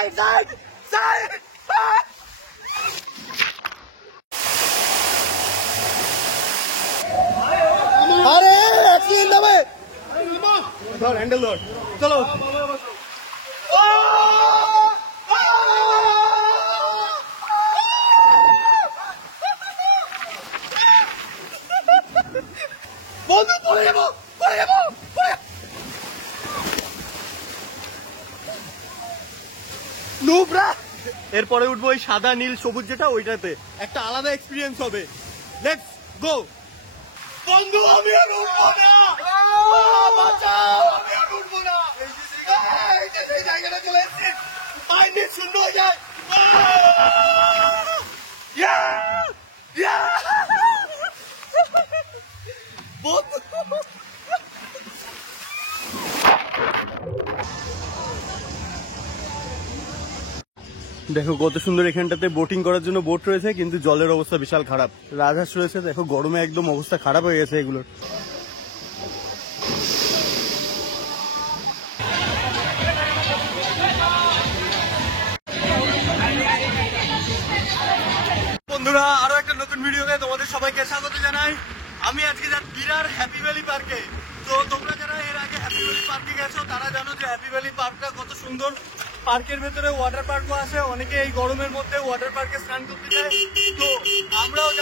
আরে অ্যাক্সিডেন্ট হবে, ধর হ্যান্ডেল ধর, চলো। বন্ধু পড়ে যাবো, পড়ে যাবো। নুবরা, এরপরে উঠবো ওই সাদা নীল সবুজ যেটা, ওইটাতে একটা আলাদা এক্সপিরিয়েন্স হবে। Let's go. বন্ধু আমি আর উঠবো না, বাঁচাও, আমি আর উঠবো না। এই যে সেই জায়গাটা চলে এসেছি, মাইন্ড শূন্য হয়ে যায়। দেখো কত সুন্দর, এখানটাতে বোটিং করার জন্য বোট রয়েছে, কিন্তু জলের অবস্থা বিশাল খারাপ। রাজহাঁস রয়েছে, দেখো গরমে একদম অবস্থা খারাপ হয়ে গেছে এগুলোর। বন্ধুরা, আরো একটা নতুন ভিডিওতে তোমাদের সবাইকে স্বাগত জানাই। আমি আজকে যাচ্ছি বিরার হ্যাপি ভ্যালি পার্কে। তো তোমরা যারা এর আগে হ্যাপি ভ্যালি পার্কে গেছো তারা জানো যে হ্যাপি ভ্যালি পার্কটা কত সুন্দর। পার্কের ভেতরে ওয়াটার পার্কও আছে, অনেকে এই গরমের মধ্যে ওয়াটার পার্কে স্নান করতে যায়। তো আমরাও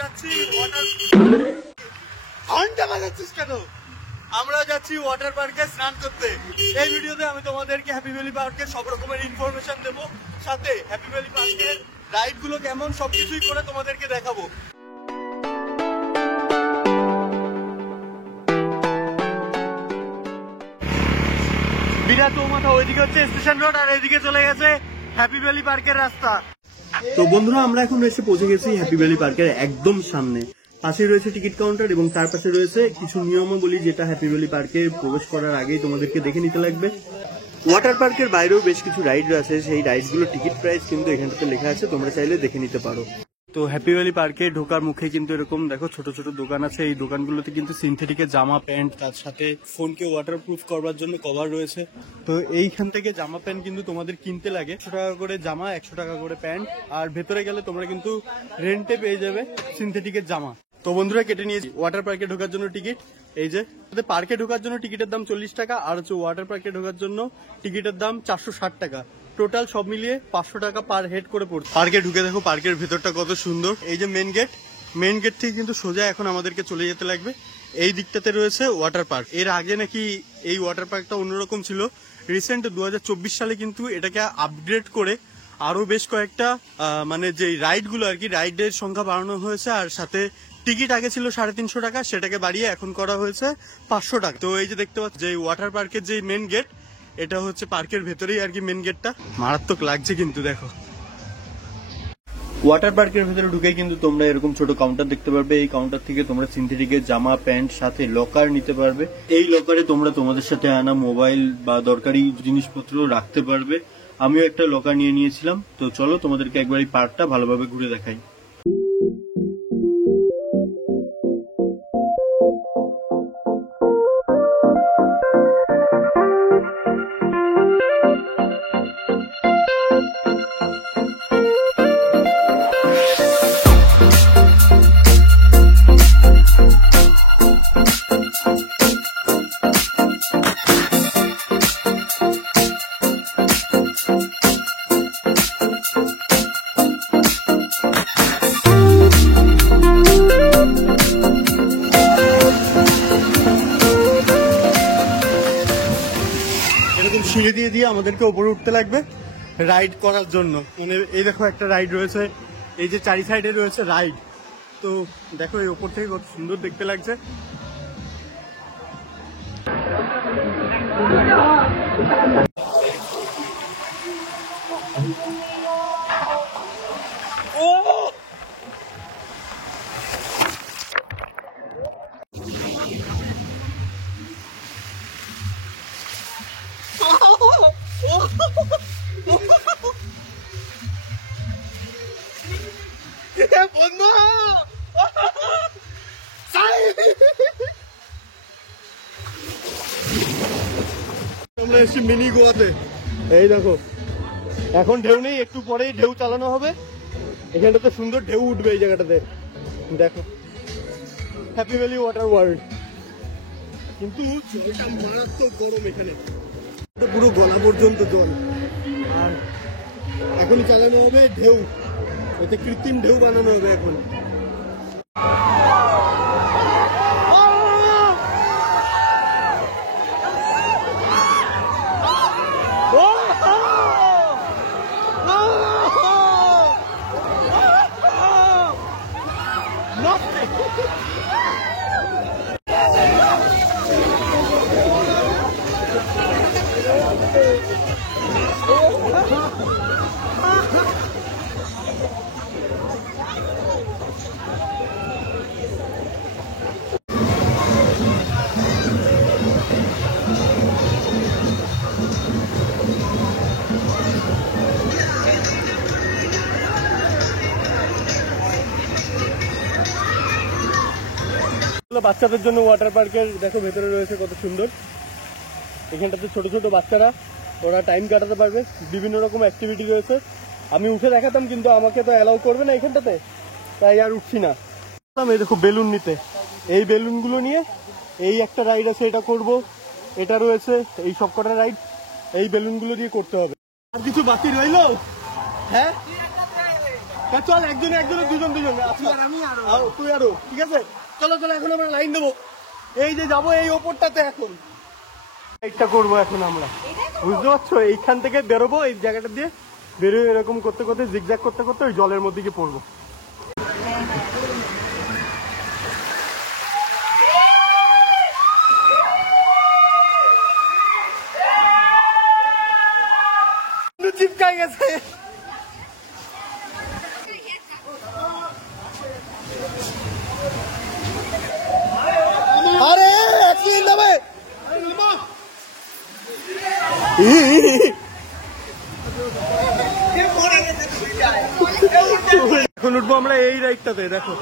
যাচ্ছি ওয়াটার, ঘন্টা বাজাচ্ছিস কেন? আমরাও যাচ্ছি ওয়াটার পার্কে স্নান করতে। এই ভিডিওতে আমি তোমাদেরকে হ্যাপি ভ্যালি পার্কের সব রকমের ইনফরমেশন দেবো, সাথে হ্যাপি ভ্যালি পার্কের রাইড গুলো কেমন সবকিছুই করে তোমাদেরকে দেখাবো। বিরাট চৌমাথা, ওইদিকে হচ্ছে স্টেশন রোড, আর এদিকে চলে গেছে হ্যাপি ভ্যালি পার্কের রাস্তা। তো বন্ধুরা, আমরা এখন এসে পৌঁছে গেছি হ্যাপি ভ্যালি পার্কের একদম সামনে। পাশে রয়েছে টিকিট কাউন্টার এবং তার পাশে রয়েছে কিছু নিয়মাবলী, যেটা হ্যাপি ভ্যালি পার্কে প্রবেশ করার আগেই তোমাদেরকে দেখে নিতে লাগবে। ওয়াটার পার্কের বাইরেও বেশ কিছু রাইড আছে, সেই রাইডগুলো টিকিট প্রাইস কিন্তু এখানটাতে লেখা আছে, তোমরা চাইলে দেখে নিতে পারো। তো হ্যাপি ভ্যালি পার্কে ঢোকার মুখে কিন্তু এরকম দেখো ছোট ছোট দোকান আছে। এই দোকানগুলোতে কিন্তু সিনথেটিকের জামা প্যান্ট, তার সাথে ফোনকে ওয়াটারপ্রুফ করবার জন্য কভার রয়েছে। তো এইখান থেকে জামা প্যান্ট কিন্তু তোমাদের কিনতে লাগে, 100 টাকা করে জামা, 100 টাকা করে প্যান্ট। আর ভেতরে গেলে তোমরা কিন্তু রেন্টে পেয়ে যাবে সিনথেটিকের জামা। তো বন্ধুরা, কেটে নিয়েছি ওয়াটার পার্কে ঢোকার জন্য টিকিট। এই যে পার্কে ঢোকার জন্য টিকিটের দাম 40 টাকা, আর হচ্ছে ওয়াটার পার্কে ঢোকার জন্য টিকিটের দাম 460 টাকা। টোটাল সব মিলিয়ে 500 টাকা পার হেড করে পড়ছে। পার্কে ঢুকে দেখো পার্কের ভেতরটা কত সুন্দর। এই যে মেন গেট থেকে কিন্তু সোজা এখন আমাদেরকে চলে যেতে লাগবে। এই দিকটাতে রয়েছে ওয়াটার পার্ক। এর আগে নাকি এই ওয়াটার পার্কটা অন্যরকম ছিল। রিসেন্ট 2024 সালে কিন্তু এটাকে আপগ্রেড করে আরো বেশ কয়েকটা মানে যে রাইড গুলো আর কি, রাইডের সংখ্যা বাড়ানো হয়েছে। আর সাথে টিকিট আগে ছিল 350 টাকা, সেটাকে বাড়িয়ে এখন করা হয়েছে 500 টাকা। তো এই যে দেখতে পাচ্ছ যে ওয়াটার পার্কের যে মেন গেট, এটা হচ্ছে পার্কের ভেতরেই আর কি মেন গেটটা। মারাত্মক লাগছে কিন্তু দেখো। ওয়াটার পার্কের ভেতরে ঢুকে কিন্তু তোমরা এরকম ছোট কাউন্টার দেখতে পারবে। এই কাউন্টার থেকে তোমরা সিনথেটিকের জামা প্যান্ট সাথে লকার নিতে পারবে। এই লকারে তোমরা তোমাদের সাথে আনা মোবাইল বা দরকারি জিনিসপত্র রাখতে পারবে। আমিও একটা লকার নিয়ে নিয়েছিলাম। তো চলো তোমাদেরকে একবার এই পার্কটা ভালোভাবে ঘুরে দেখাই। সিঁড়ি দিয়ে দিয়ে আমাদেরকে উপরে উঠতে লাগবে রাইড করার জন্য। মানে এই দেখো একটা রাইড রয়েছে, এই যে চারি সাইডে রয়েছে রাইড। তো দেখো এই উপর থেকে কত সুন্দর দেখতে লাগছে। বন্ধু আমরা এসেছি মিনি গোয়াতে। এই দেখো এখন ঢেউ নেই, একটু পরেই ঢেউ চালানো হবে। এখানটাতে সুন্দর ঢেউ উঠবে এই জায়গাটাতে, দেখো হ্যাপি ভ্যালি ওয়াটার ওয়ার্ল্ড। কিন্তু জলটা মারাত্মক গরম, এখানে পুরো গলা পর্যন্ত জল। আর এখনই চালানো হবে ঢেউ, এতে কৃত্রিম ঢেউ বানানো হবে এখন। বাচ্চাদের জন্য ওয়াটার পার্কের দেখো ভেতরে রয়েছে কত সুন্দর। এখানটাতে ছোট ছোট বাচ্চারা ওরা টাইম কাটাতে পারবে, বিভিন্ন রকম অ্যাক্টিভিটি রয়েছে। আমি উঠে দেখাতাম কিন্তু আমাকে তো অ্যালাউ করবে না এখানটাতে, তাই আর উঠছি না। এই দেখো বেলুন নিতে, এই বেলুনগুলো নিয়ে এই একটা রাইড আছে, এটা করব। এটা রয়েছে এই সব কটা রাইড এই বেলুনগুলো দিয়ে করতে হবে। আর কিছু বাকি রইলো? হ্যাঁ চল, একজনে একজনে দুজন দুজন, তুই আরো, ঠিক আছে চলো চলো। এখন আমরা লাইন দেবো, এই যে যাবো এই ওপরটাতে। এখন রাইডটা করবো এখন আমরা, বুঝতে পারছো? এইখান থেকে বেরোবো, এই জায়গাটা দিয়ে বেরোয় এরকম করতে করতে জিগজ্যাগ করতে করতে ওই জলের মধ্যে গিয়ে পড়বো। চিপকাই গেছে। আরে অ্যাক্সিডেন্ট হবে। এখন উঠবো আমরা এই রাইডটাতে, দেখো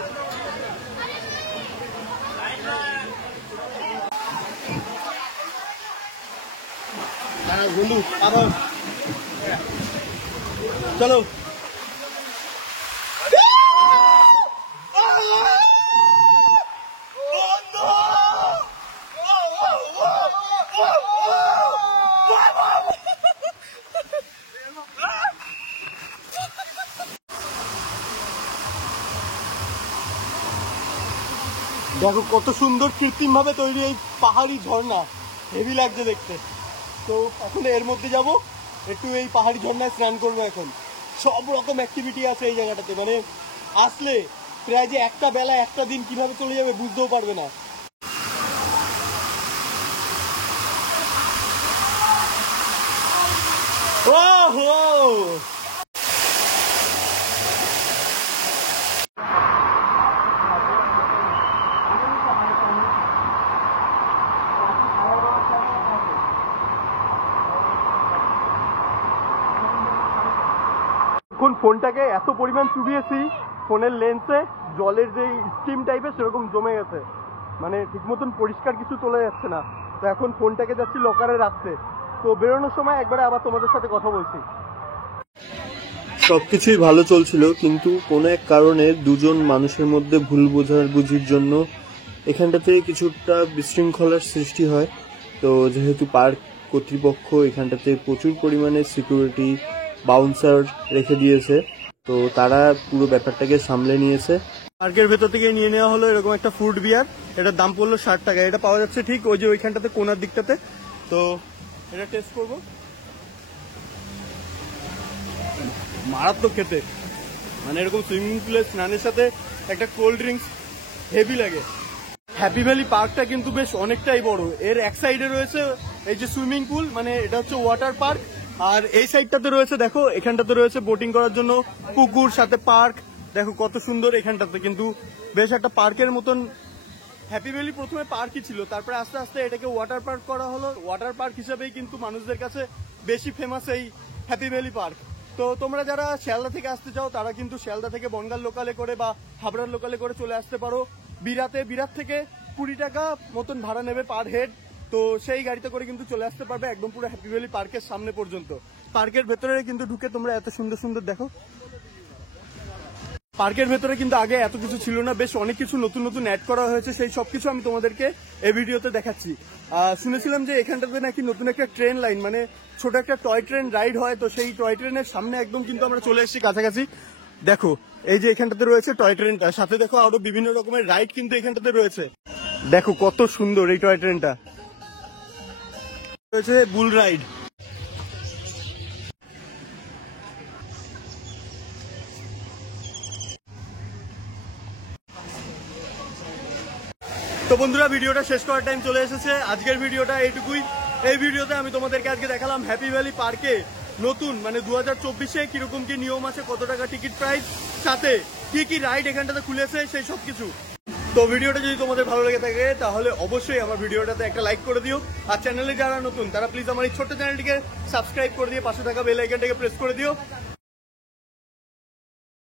বন্ধু আবার চলো। দেখো কত সুন্দর কৃত্রিম ভাবে তৈরি এই পাহাড়ি ঝর্ণা, হেভি লাগছে দেখতে। তো এখন এর মধ্যে যাব, একটু এই পাহাড়ি ঝর্ণায় স্নান করবো। এখন সব রকম অ্যাক্টিভিটি আছে এই জায়গাটাতে, মানে আসলে প্রায় যে একটা বেলা একটা দিন কিভাবে চলে যাবে বুঝতেও পারবে না। এখন ফোনটাকে এত পরিমাণ চুবিয়েছি ফোনের লেন্সে, জলের যে স্টিম টাইপের সেরকম জমে গেছে, মানে ঠিক মতন পরিষ্কার কিছু চলে যাচ্ছে না। তো এখন ফোনটাকে যাচ্ছি লকারে রাখতে। তো বেরোনোর সময় একবারে আবার তোমাদের সাথে কথা বলছি। সবকিছুই ভালো চলছিল, কিন্তু কোনো এক কারণে দুজন মানুষের মধ্যে ভুল বোঝাবুঝির জন্য এখানটাতে কিছুটা বিশৃঙ্খলার সৃষ্টি হয়। তো যেহেতু পার্ক কর্তৃপক্ষ এখানটাতে প্রচুর পরিমাণে সিকিউরিটি বাউন্সার রেখে দিয়েছে, তো তারা পুরো ব্যাপারটাকে সামলে নিয়েছে। পার্কের ভেতর থেকে নিয়ে নেওয়া হলো এরকম একটা ফ্রুট বিয়ার, এটার দাম পড়লো 60 টাকা। এটা পাওয়া যাচ্ছে ঠিক ওই যে ওইখানটাতে কোনার দিকটাতে। তো এটা টেস্ট করবো, মারাত্মক খেতে, মানে এরকম সুইমিং পুলের স্নানের সাথে একটা কোল্ড ড্রিঙ্কস হেভি লাগে। হ্যাপি ভ্যালি পার্কটা কিন্তু বেশ অনেকটাই বড়। এর এক সাইডে রয়েছে এই যে সুইমিং পুল, মানে এটা হচ্ছে ওয়াটার পার্ক, আর এই সাইডটাতে রয়েছে দেখো এখানটাতে রয়েছে বোটিং করার জন্য পুকুর, সাথে পার্ক। দেখো কত সুন্দর এখানটাতে, কিন্তু বেশ একটা পার্কের মতন। হ্যাপি ভ্যালি প্রথমে পার্কই ছিল, তারপরে আস্তে আস্তে এটাকে ওয়াটার পার্ক করা হলো। ওয়াটার পার্ক হিসেবেই কিন্তু মানুষদের কাছে বেশি ফেমাস এই হ্যাপি ভ্যালি পার্ক। তো তোমরা যারা শিয়ালদা থেকে আসতে চাও তারা কিন্তু শিয়ালদা থেকে বনগাঁ লোকালে করে বা হাবড়ার লোকালে করে চলে আসতে পারো। বিরাট থেকে 20 টাকা মতন ভাড়া নেবে পার হেড। তো সেই গাড়িতে করে কিন্তু চলে আসতে পারবে একদম পুরো হ্যাপি ভ্যালি পার্কের সামনে পর্যন্ত। পার্কের ভেতরে কিন্তু ঢুকে তোমরা এত সুন্দর সুন্দর দেখো। পার্কের ভেতরে কিন্তু আগে এত কিছু ছিল না, বেশ অনেক কিছু নতুন নতুন অ্যাড করা হয়েছে, সেই সবকিছু আমি তোমাদেরকে এই ভিডিওতে দেখাচ্ছি। শুনেছিলাম যে এখানটাতে নাকি নতুন একটা ট্রেন লাইন, মানে ছোট একটা টয় ট্রেন রাইড হয়, তো সেই টয় ট্রেনের সামনে একদম কিন্তু আমরা চলে এসেছি কাছাকাছি। দেখো এই যে এখানটাতে রয়েছে টয় ট্রেনটা, সাথে দেখো আরো বিভিন্ন রকমের রাইড কিন্তু এখানটাতে রয়েছে। দেখো কত সুন্দর এই টয় ট্রেনটা রয়েছে, বুল রাইড। তো বন্ধুরা ভিডিওটা শেষ করার টাইম চলে এসেছে, আজকের ভিডিওটা এইটুকুই। এই ভিডিওতে আমি তোমাদেরকে আজকে দেখালাম হ্যাপি ভ্যালি পার্কে নতুন মানে 2024-এ কিরকম কি নিয়ম আছে, কত টাকা টিকিট প্রাইস, সাথে কি কি রাইড এখানটাতে খুলেছে সেই সব কিছু। তো ভিডিওটা যদি তোমাদের ভালো লেগে থাকে তাহলে অবশ্যই আমার ভিডিওটাতে একটা লাইক করে দিও, আর চ্যানেলে যারা নতুন তারা প্লিজ আমার এই ছোট্ট চ্যানেলটিকে সাবস্ক্রাইব করে দিয়ে পাশে থাকা বেল আইকনটাকে প্রেস করে দিও।